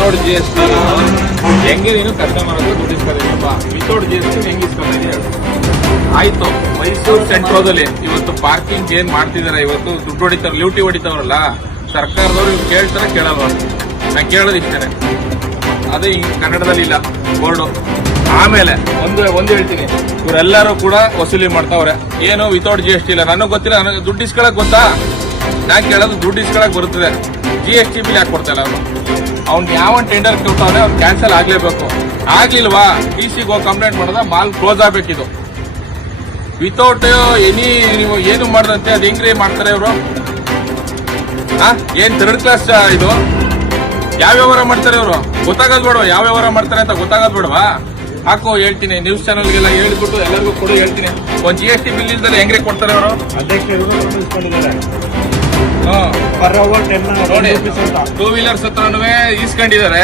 Without GST ಹೆಂಗೆ ನೀನು customer ಹತ್ರ ದುಡ್ಡು ಇಸ್ಕೊತೀನಪ್ಪ, ವಿತೌಟ್ GST ಹೆಂಗೆ ಇಸ್ಕೊತಾ ಇದೀಯ ಹೇಳು. ಆಯ್ತು, ಮೈಸೂರು ಸೆಂಟ್ರೋದಲ್ಲಿ ಇವತ್ತು ಪಾರ್ಕಿಂಗ್ ಏನ್ ಮಾಡ್ತಿದಾರೆ, ಇವತ್ತು ದುಡ್ಡು ಹೊಡಿತಾರ, ಲ್ಯೂಟಿ ಹೊಡಿತಾವ್ರಲ್ಲ, ಸರ್ಕಾರದವ್ರು ಇವ್ರು ಕೇಳ್ತಾರ ಕೇಳಲ್ವ? ನಾನು ಕೇಳೋದು ಇಷ್ಟೇನೆ, ಅದೇ ಹಿಂಗ್ ಕನ್ನಡದಲ್ಲಿ ಇಲ್ಲ ಬೋರ್ಡು. ಆಮೇಲೆ ಒಂದು ಹೇಳ್ತೀನಿ, ಇವರೆಲ್ಲರೂ ಕೂಡ ವಸೂಲಿ ಮಾಡ್ತಾವ್ರೆ. ಏನು ವಿತೌಟ್ GST ಇಲ್ಲ, ನನಗೆ ಗೊತ್ತಿಲ್ಲ, ನನಗೆ ದುಡ್ಡು ಇಸ್ಕೊಳಕ್ ಗೊತ್ತಾ? ನಾನ್ ಕೇಳೋದು ದುಡ್ಡು ಇಸ್ಕೊಳಕ್ ಬರುತ್ತದೆ, GST ಬಿಲ್ ಯಾಕೆ ಕೊಡ್ತಾಯಿಲ್ಲ ಅವನು? ಅವ್ನು ಯಾವ ಟೆಂಡರ್ ಕೊಡ್ತಾವ್ರೆ ಅವ್ನು ಕ್ಯಾನ್ಸಲ್ ಆಗ್ಲೇಬೇಕು. ಆಗ್ಲಿಲ್ವಾ TCಗೆ ಹೋಗಿ ಕಂಪ್ಲೇಂಟ್ ಮಾಡೋದ, ಮಾಲ್ ಕ್ಲೋಸ್ ಆಗ್ಬೇಕಿದು. ವಿತೌಟ್ ಎನಿ ನೀವು ಏನು ಮಾಡದಂತೆ ಅದು ಹೆಂಗ್ರಿ ಮಾಡ್ತಾರೆ ಇವರು? ಏನ್ ಥರ್ಡ್ ಕ್ಲಾಸ್ ಇದು? ಯಾವ ವ್ಯವಹಾರ ಮಾಡ್ತಾರೆ ಇವರು? ಗೊತ್ತಾಗೋದ್ ಬೇಡವಾ ಯಾವ ವ್ಯವಹಾರ ಮಾಡ್ತಾರೆ ಅಂತ? ಗೊತ್ತಾಗೋದ್ ಬೇಡವಾ? ಹಾಕೋ, ಹೇಳ್ತೀನಿ, ನ್ಯೂಸ್ ಚಾನಲ್ಗೆಲ್ಲ ಹೇಳ್ಬಿಟ್ಟು ಎಲ್ಲರಿಗೂ ಕೊಡು ಹೇಳ್ತೀನಿ. ಒಂದ್ GST ಬಿಲ್ ಇಲ್ದಲ್ಲಿ ಹೆಂಗ್ರಿ ಕೊಡ್ತಾರೆ ಅವರು? ಪರ್ ಅವರ್ 10 ನೋಡಿ, 2 ವೀಲರ್ಸ್ ಹತ್ರನೂ ಇಸ್ಕೊಂಡಿದ್ದಾರೆ.